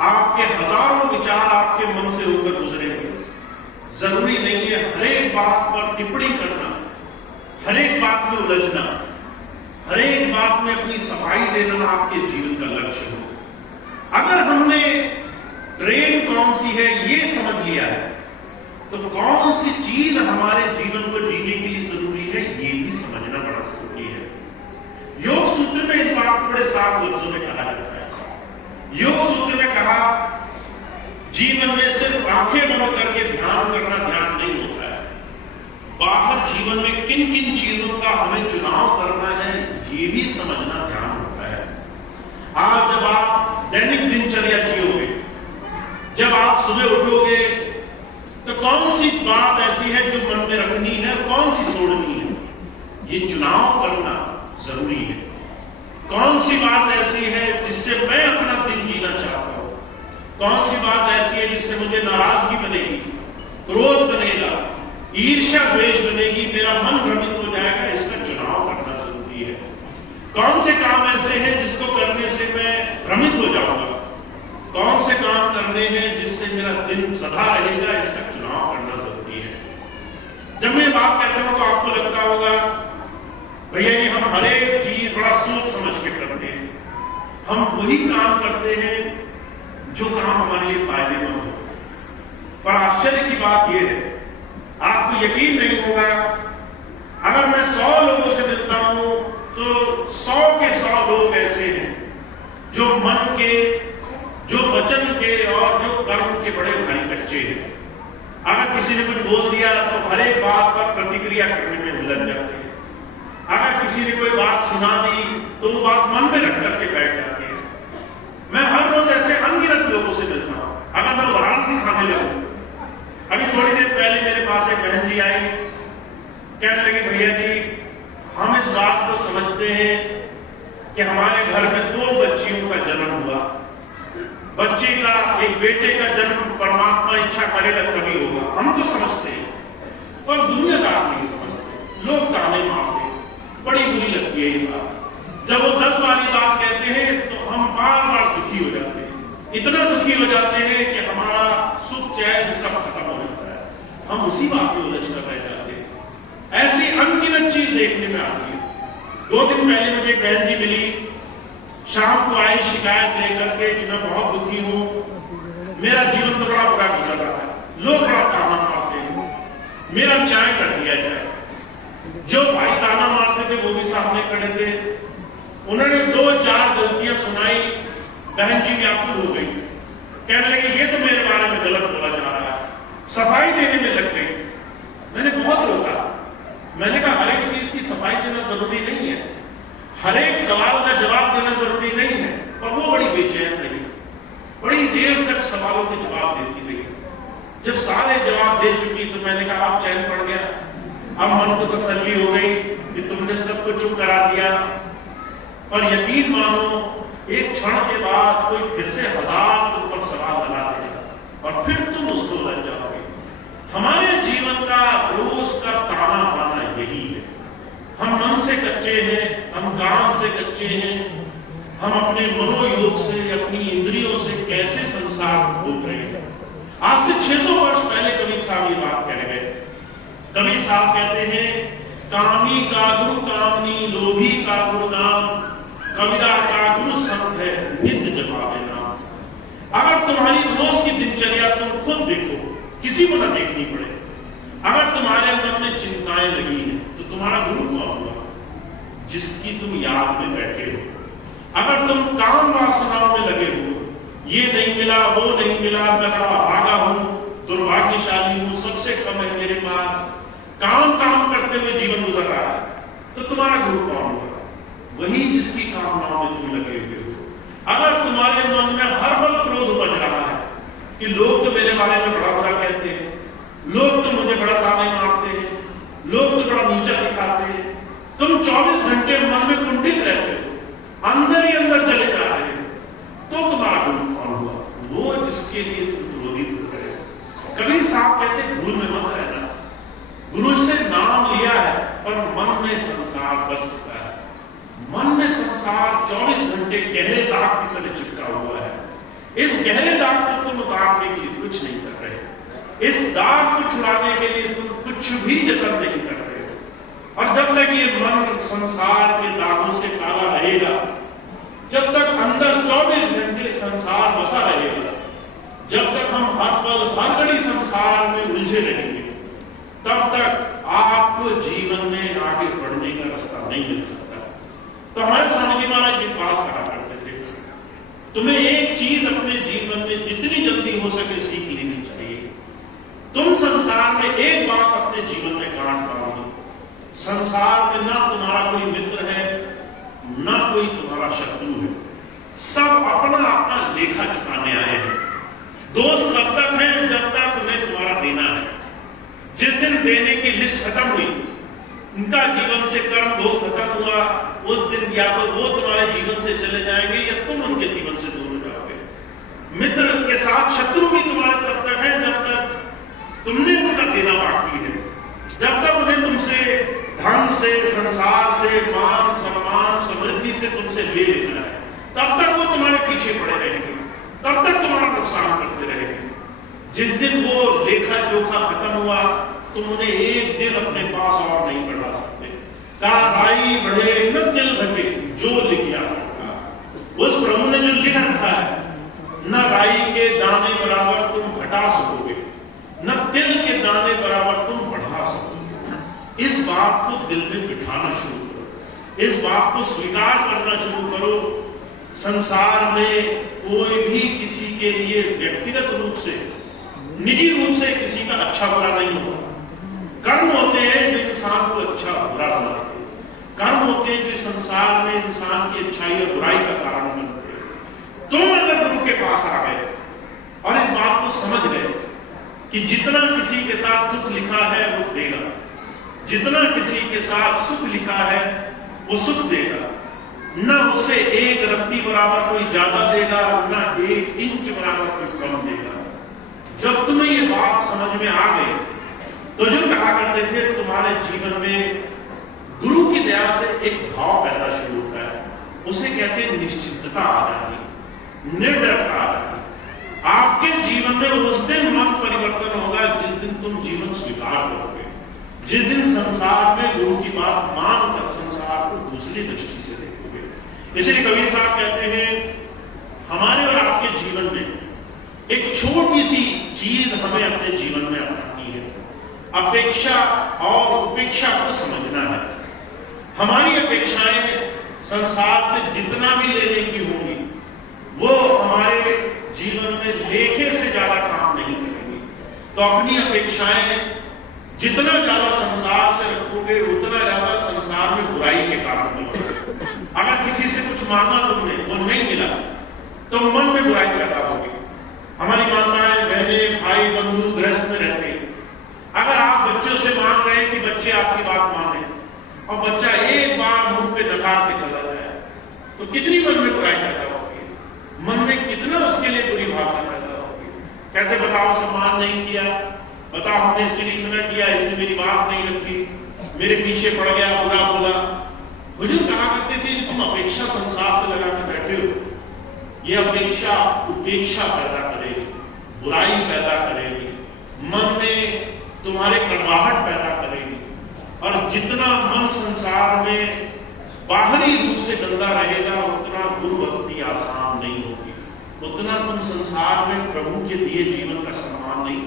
आपके हजारों विचार आपके मन से होकर गुजरेंगे। जरूरी नहीं है हर एक बात पर टिप्पणी करना, हर एक बात में उलझना, हर एक बात में अपनी सफाई देना आपके जीवन का लक्ष्य हो। अगर हमने ट्रेन कौन सी है ये समझ लिया है, तो कौन सी चीज हमारे जीवन को जीने के लिए जरूरी है ये भी समझना बड़ा जरूरी है। योग सूत्र में इस बात को बड़े साफ लफ्जों में कहा जाता है। योग सूत्र में कहा, जीवन में सिर्फ आंखें बंद करके ध्यान करना ध्यान नहीं होता है, बाहर जीवन में किन किन चीजों का हमें चुनाव करना है ये भी समझना ध्यान होता है। आज जब आप दैनिक दिनचर्या जियोगे, जब आप सुबह उठोगे, तो कौन सी बात ऐसी है जो मन में रखनी है, कौन सी छोड़नी है, ये चुनाव करना जरूरी है। कौन सी बात ऐसी है जिससे मैं अपना दिन जीना चाहता हूं, कौन सी बात ऐसी है जिससे मुझे नाराजगी बनेगी, क्रोध बनेगा, ईर्ष्या द्वेष बनेगी, मेरा मन भ्रमित हो जाएगा, इसका चुनाव करना जरूरी है। कौन से काम ऐसे हैं जिसको करने से मैं भ्रमित हो जाऊंगा, कौन से काम करने हैं जिससे मेरा दिन सदा रहेगा, इसका चुनाव करना जरूरी है। जब मैं बात कहता हूं तो आपको लगता होगा भैया ये हम हर एक चीज बड़ा सोच समझ के करते हैं, हम वही काम करते हैं जो काम हमारे लिए फायदेमंद हो। पर आश्चर्य की बात यह है, आपको यकीन नहीं होगा, अगर मैं 100 लोगों से मिलता हूं तो 100 के 100 लोग ऐसे हैं जो मन के, जो वचन के और जो कर्म के बड़े भारी कच्चे हैं। अगर किसी ने कुछ बोल दिया तो हर एक बात पर प्रतिक्रिया करने में उलझ जाते हैं। अगर किसी ने कोई बात सुना दी तो वो बात मन में रख करके बैठ जाते हैं। मैं हर रोज ऐसे अनगिनत लोगों से मिलता हूं। अगर मैं उदाहरण दिखाने लगूं, अभी थोड़ी देर पहले मेरे पास एक बहन जी आई, कहने लगी भैया जी हम इस बात को समझते हैं कि हमारे घर में 2 बच्चियों का जन्म हुआ, बच्चे का, एक बेटे का जन्म परमात्मा इच्छा करेगा तभी होगा, हम तो समझते हैं, पर दुनियादार नहीं समझते, लोग ताने मारते, बड़ी बुरी लगती है ये बात। जब वो 10 वाली बात कहते हैं तो हम बार बार दुखी हो जाते हैं, इतना दुखी हो जाते हैं कि हमारा सुख चैन सब खत्म हो जाता है, हम उसी बात में उलझ कर रह जाते हैं। ऐसी अनगिनत चीज देखने में आती है। 2 दिन पहले मुझे एक बहन जी मिली, शाम को आई शिकायत लेकर के कि मैं बहुत दुखी हूं, मेरा जीवन तो बड़ा बुरा गुजर रहा है, लोग बड़ा ताना मारते हैं, मेरा न्याय कर दिया जाए। जो भाई ताना मारते थे वो भी सामने खड़े थे, उन्होंने 2-4 गलतियां सुनाई, बहन जी व्याकुल हो गई, कहने लगे ये तो मेरे बारे में गलत बोला जा रहा है, सफाई देने में लग गई। मैंने बहुत रोका, मैंने कहा हर एक चीज की सफाई देना जरूरी नहीं है, हर एक सवाल का जवाब देना जरूरी नहीं है। पर वो बड़ी बेचैन रही, बड़ी देर तक सवालों के जवाब देती रही। जब सारे जवाब दे चुकी तो मैंने कहा अब चैन पड़ गया, अब मन को तसल्ली हो गई कि तुमने सबको चुप करा दिया। पर यकीन मानो एक क्षण के बाद कोई फिर से 1000 तुम पर सवाल लगा देगा और फिर तुम उसको लग जाओगे। हमारे जीवन का रोज का ताना बाना यही है, हम मन से कच्चे हैं, हम काम से कच्चे हैं, हम अपने मनोयोग से, अपनी इंद्रियों से कैसे संसार भोग रहे हैं। आज से 600 वर्ष पहले कबीर साहब ये बात कह गए। कबीर साहब कहते हैं, कामी का गुरु कामनी, लोभी का गुरु नाम, कबीरा का गुरु संत है नित्य जपावे नाम। अगर तुम्हारी रोज की दिनचर्या तुम खुद देखो, किसी को ना देखनी पड़े, अगर तुम्हारे मन में चिंताएं लगी हैं तो तुम्हारा गुरु कौन हुआ? जिसकी तुम याद में बैठे हो। अगर तुम काम वासनाओं में लगे हो, ये नहीं मिला, वो नहीं मिला, मैं बड़ा भागा हूं, दुर्भाग्यशाली हूं, सबसे कम है मेरे पास, काम करते हुए जीवन गुजर रहा है, तो तुम्हारा गुरु कौन हुआ? वही जिसकी कामनाओं में तुम लगे हुए हो। अगर तुम्हारे मन में हर पल क्रोध उपज रहा है कि लोग तो मेरे बारे में बड़ा बुरा कहते हैं, लोग तो मुझे बड़ा ताने मारते हैं, लोग तो बड़ा नीचा दिखाते हैं, तुम 24 घंटे मन में कुंठित रहते हो, अंदर ही अंदर चले जा रहे हो, तो तुम्हारा गुरु कौन हुआ? वो जिसके लिए तुम क्रोधित हो रहे हो। कबीर साहब कहते हैं भूल में मत रहना, गुरु से नाम लिया है पर मन में संसार बस चुका है, मन में संसार 24 घंटे गहरे दाग की तरह चिपका हुआ है। इस गहरे को काटने के लिए कुछ नहीं कर रहे। इस दाग को छुड़ाने के लिए तुम कुछ भी जतन नहीं कर रहे हो। और जब तक ये मन संसार के दागों से काला रहेगा, जब तक अंदर 24 घंटे संसार बसा रहेगा, जब तक हम हर पल हर घड़ी संसार में उलझे रहेंगे, तब तक आपको जीवन में आगे बढ़ने का रास्ता नहीं मिल सकता। तो हमारे स्वामी जी महाराज एक बात कहा करते थे, तुम्हें एक चीज अपने जीवन में जितनी जल्दी हो सके सीख लेनी चाहिए। तुम संसार में एक बात अपने जीवन में गांठ पाओगे, संसार में ना तुम्हारा कोई मित्र है, ना कोई तुम्हारा शत्रु है, सब अपना अपना लेखा चुकाने आए हैं। दोस्त तब तक है जब तक उन्हें तुम्हारा देना है। जिस दिन देने की लिस्ट खत्म हुई, उनका जीवन से कर्म भोग खत्म हुआ, उस दिन या तो वो तुम्हारे जीवन से चले जाएंगे या तुम उनके जीवन से दूर हो जाओगे। मित्र के साथ शत्रु भी तुम्हारे तब तक है जब तक तुमने उनका देना बाकी है। जब तक उन्हें तुमसे धन से, संसार से, मान सम्मान समृद्धि से तुमसे ले लेना है, तब तक वो तुम्हारे पीछे पड़े रहेंगे, तब तक तुम्हारा नुकसान करते रहेंगे। जिस दिन वो लेखा जोखा खत्म हुआ, तुम उन्हें एक दिन अपने पास और नहीं बढ़ा सकते। कहा राई बढ़े न दिल घटे, जो लिखिया उस प्रभु ने जो लिख रखा है, न राई के दाने बराबर तुम घटा सकोगे, न तिल के दाने बराबर तुम बढ़ा सकोगे। इस बात को दिल में बिठाना शुरू करो, इस बात को स्वीकार करना शुरू करो। संसार में कोई भी किसी के लिए व्यक्तिगत रूप से, निजी रूप से किसी का अच्छा बुरा नहीं होता। कर्म होते हैं जो इंसान को अच्छा बुरा बनाते हैं, कर्म होते हैं जो संसार में इंसान की अच्छाई और बुराई का कारण बनते हैं। तुम अगर गुरु के पास आ गए और इस बात को समझ गए कि जितना किसी के साथ दुख लिखा है वो देगा, जितना किसी के साथ सुख लिखा है वो सुख देगा, न उससे एक रत्ती बराबर कोई ज्यादा देगा, न 1 इंच बराबर कोई कम देगा। जब तुम्हें ये बात समझ में आ गई, तो जो कहा करते थे तुम्हारे जीवन में गुरु की दया से एक भाव पैदा शुरू होता है, उसे कहते हैं निश्चितता आ जाती, निर्डरता आ जाती। आपके जीवन में उस दिन मन परिवर्तन होगा जिस दिन तुम जीवन स्वीकार करोगे, जिस दिन संसार में गुरु की बात मानकर संसार को दूसरी दृष्टि से देखोगे। इसलिए कबीर साहब कहते हैं, हमारे और आपके जीवन में एक छोटी सी चीज हमें अपने जीवन में अपनानी है, अपेक्षा और उपेक्षा को समझना है। हमारी अपेक्षाएं संसार से जितना भी लेने की होंगी, वो हमारे जीवन में लेखे से ज्यादा काम नहीं करेंगी। तो अपनी अपेक्षाएं जितना ज्यादा संसार से रखोगे, उतना ज्यादा संसार में बुराई के कारण बनोगे। अगर किसी से कुछ मांगा तुमने, वो नहीं मिला, तो मन में बुराई पैदा होगी। हमारी माताएं, बहनें, भाई, बंधु गृहस्थ में रहते हैं। अगर आप बच्चों से मांग रहे हैं कि बच्चे आपकी बात माने, और बच्चा एक बार मुंह पे नकार के चला जाए, तो कितनी मन में बुराई पैदा होगी, मन में कितना उसके लिए बुरी भावना पैदा होगी। कहते बताओ सम्मान नहीं किया, बताओ हमने इसके लिए इतना किया, इसने मेरी बात नहीं रखी, मेरे पीछे पड़ गया, बुरा बोला। हुजूर कहा करते थे तुम अपेक्षा संसार से लगा के बैठे हो, ये अपेक्षा उपेक्षा पैदा करेगी, बुराई पैदा करेगी, मन में तुम्हारे कड़वाहट पैदा करेगी। और जितना मन संसार में बाहरी रूप से गंदा रहेगा, उतना गुरु भक्ति आसान नहीं होगी, उतना तुम संसार में प्रभु के दिए जीवन का सम्मान नहीं